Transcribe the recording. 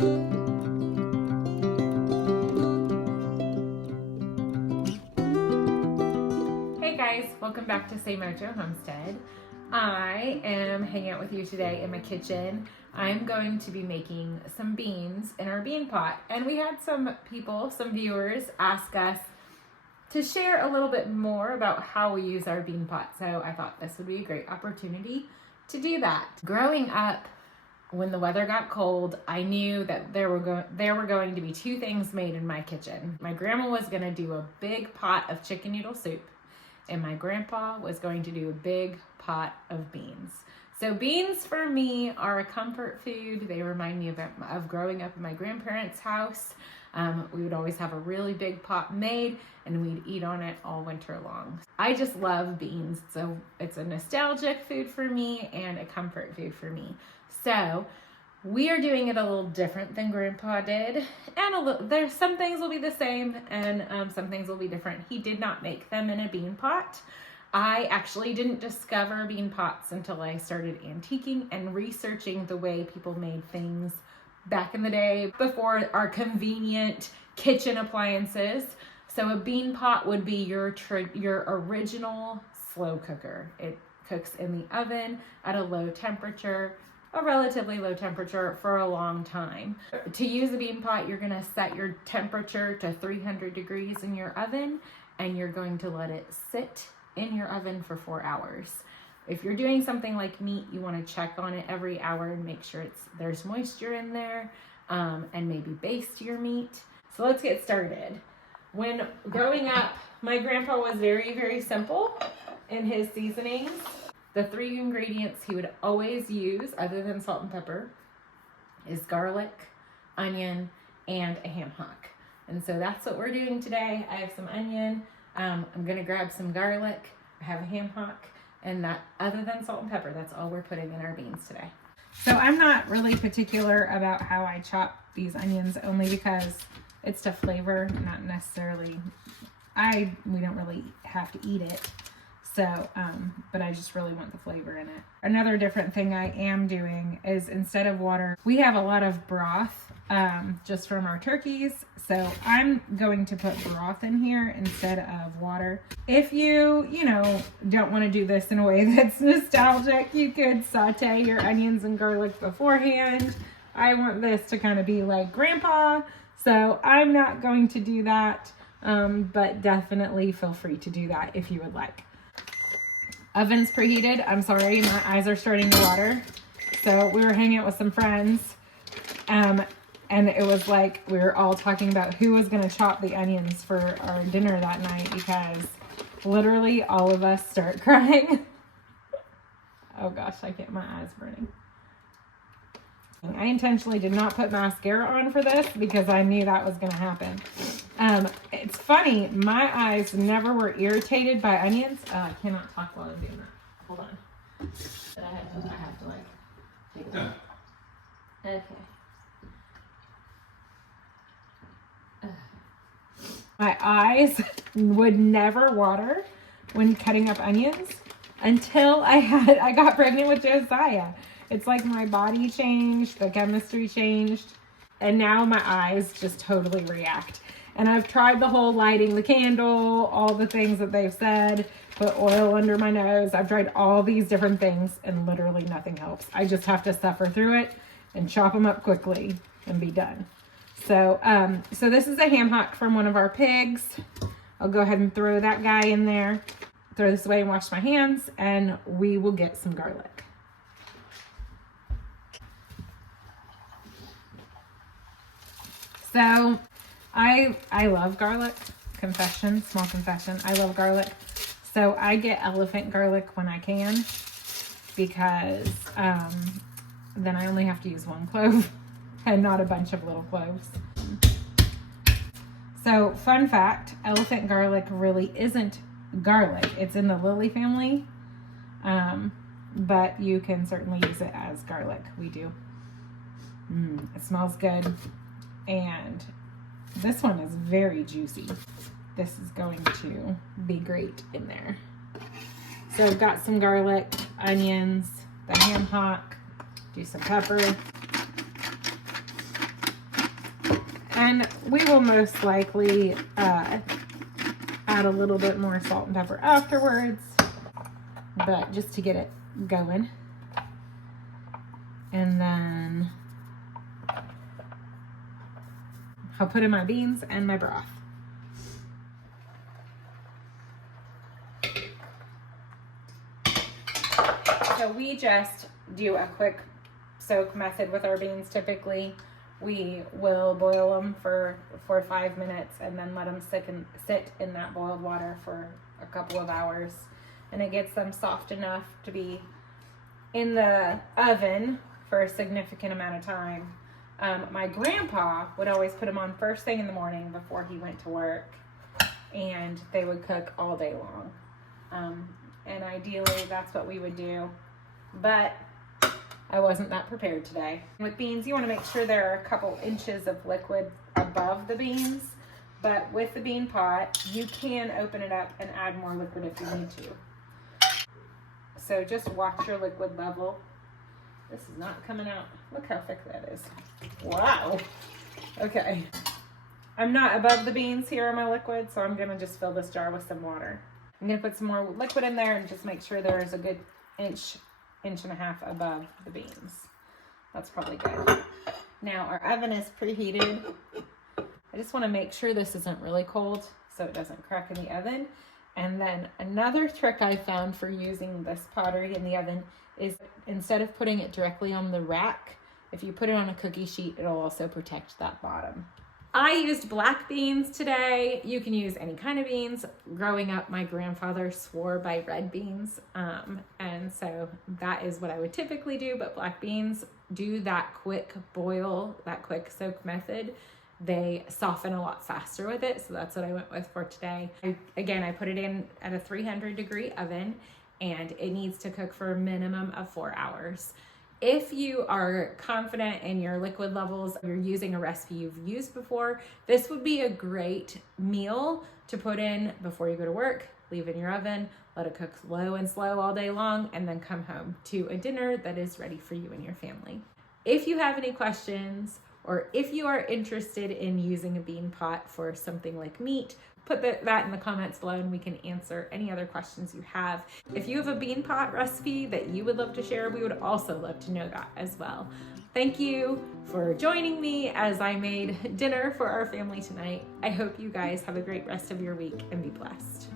Hey guys, welcome back to Say Mojo Homestead. I am hanging out with you today in my kitchen. I'm going to be making some beans in our bean pot, and we had some people, some viewers, ask us to share a little bit more about how we use our bean pot. So I thought this would be a great opportunity to do that. Growing up, when the weather got cold, I knew that there were going to be two things made in my kitchen. My grandma was going to do a big pot of chicken noodle soup, and my grandpa was going to do a big pot of beans. So beans for me are a comfort food. They remind me of growing up in my grandparents' house. We would always have a really big pot made, and we'd eat on it all winter long. I just love beans. So it's a nostalgic food for me and a comfort food for me. So we are doing it a little different than Grandpa did, and there's some things will be the same, and some things will be different. He did not make them in a bean pot. I actually didn't discover bean pots until I started antiquing and researching the way people made things back in the day before our convenient kitchen appliances. So a bean pot would be your original slow cooker. It cooks in the oven at a low temperature, a relatively low temperature for a long time. To use a bean pot, you're going to set your temperature to 300 degrees in your oven, and you're going to let it sit in your oven for 4 hours. If you're doing something like meat, you want to check on it every hour and make sure there's moisture in there, and maybe baste your meat. So let's get started. When growing up, my grandpa was very, very simple in his seasonings. The three ingredients he would always use, other than salt and pepper, is garlic, onion, and a ham hock. And so that's what we're doing today. I have some onion. I'm going to grab some garlic. I have a ham hock. And that, other than salt and pepper, that's all we're putting in our beans today. So I'm not really particular about how I chop these onions, only because it's to flavor, not necessarily, we don't really have to eat it. So, but I just really want the flavor in it. Another different thing I am doing is, instead of water, we have a lot of broth, just from our turkeys. So I'm going to put broth in here instead of water. If you don't want to do this in a way that's nostalgic, you could saute your onions and garlic beforehand. I want this to kind of be like Grandpa, so I'm not going to do that, but definitely feel free to do that if you would like. Oven's preheated. I'm sorry, my eyes are starting to water. So we were hanging out with some friends, and it was like we were all talking about who was going to chop the onions for our dinner that night, because literally all of us start crying. Oh gosh, I get my eyes burning. I intentionally did not put mascara on for this because I knew that was going to happen. It's funny, my eyes never were irritated by onions. I cannot talk while I'm doing that. Hold on. But I have to like take it off. Okay. My eyes would never water when cutting up onions until I got pregnant with Josiah. It's like my body changed, the chemistry changed, and now my eyes just totally react. And I've tried the whole lighting the candle, all the things that they've said, put oil under my nose. I've tried all these different things, and literally nothing helps. I just have to suffer through it and chop them up quickly and be done. So, so this is a ham hock from one of our pigs. I'll go ahead and throw that guy in there, throw this away and wash my hands, and we will get some garlic. So I love garlic. Confession, small confession. I love garlic. So I get elephant garlic when I can, because then I only have to use one clove and not a bunch of little cloves. So fun fact, elephant garlic really isn't garlic. It's in the lily family, but you can certainly use it as garlic. We do. It smells good. And this one is very juicy. This is going to be great in there. So I've got some garlic, onions, the ham hock, do some pepper. And we will most likely add a little bit more salt and pepper afterwards, but just to get it going. And then I'll put in my beans and my broth. So we just do a quick soak method with our beans. Typically, we will boil them for 5 minutes and then let them sit in that boiled water for a couple of hours. And it gets them soft enough to be in the oven for a significant amount of time. My grandpa would always put them on first thing in the morning before he went to work, and they would cook all day long. And ideally, that's what we would do. But I wasn't that prepared today. With beans, you want to make sure there are a couple inches of liquid above the beans, but with the bean pot, you can open it up and add more liquid if you need to. So just watch your liquid level. This is not coming out. Look how thick that is. Wow. Okay. I'm not above the beans here in my liquid, so I'm gonna just fill this jar with some water. I'm gonna put some more liquid in there and just make sure there is a good inch and a half above the beans. That's probably good. Now our oven is preheated. I just want to make sure this isn't really cold so it doesn't crack in the oven. And then another trick I found for using this pottery in the oven is instead of putting it directly on the rack, if you put it on a cookie sheet, it'll also protect that bottom. I used black beans today. You can use any kind of beans. Growing up, my grandfather swore by red beans. And so that is what I would typically do, but black beans do that quick boil, that quick soak method. They soften a lot faster with it. So that's what I went with for today. I put it in at a 300-degree oven, and it needs to cook for a minimum of 4 hours. If you are confident in your liquid levels, you're using a recipe you've used before, this would be a great meal to put in before you go to work, leave in your oven, let it cook low and slow all day long, and then come home to a dinner that is ready for you and your family. If you have any questions, or if you are interested in using a bean pot for something like meat, put that in the comments below and we can answer any other questions you have. If you have a bean pot recipe that you would love to share, we would also love to know that as well. Thank you for joining me as I made dinner for our family tonight. I hope you guys have a great rest of your week and be blessed.